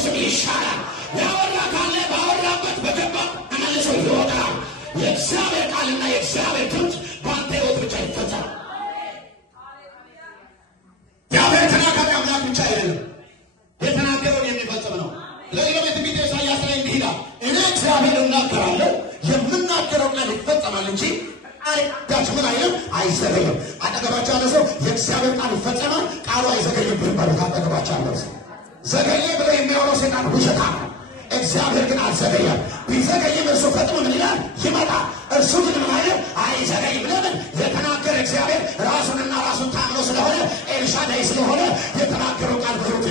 በኢየሱስም ይሻላል። ያወራ ካለ ባወራበት በገባ ተመልሶ ይወጣል። የእግዚአብሔር ቃልና የእግዚአብሔር ድምፅ በአንተ ሕይወት ብቻ ይፈጸማል። እግዚአብሔር ተናጋሪ አምላክ ብቻ አይደለም፣ የተናገረውን የሚፈጽም ነው። ስለዚህ በትንቢተ ኢሳይያስ ላይ እንዲህ ይላል፣ እኔ እግዚአብሔር እናገራለሁ፣ የምናገረው ቃል ይፈጸማል እንጂ ቃል ምን አይልም፣ አይዘገይም። አጠገባቸው ያለ ሰው የእግዚአብሔር ቃል ይፈጸማል፣ ቃሉ አይዘገይም ብባሉት። አጠገባቸው ያለ ሰው ዘገየ ብሎ የሚያወራው ሰይጣን ውሸታ ነው። እግዚአብሔር ግን አልዘገየም። ቢዘገይም እርሱ ፈጥኖ ምን ይላል? ይመጣል። እርሱ ግን ምን አይልም፣ አይዘገይም። ለምን? የተናገረ እግዚአብሔር ራሱንና ራሱን ታምኖ ስለሆነ ኤልሻዳይ ስለሆነ የተናገረው ቃል በሩቅ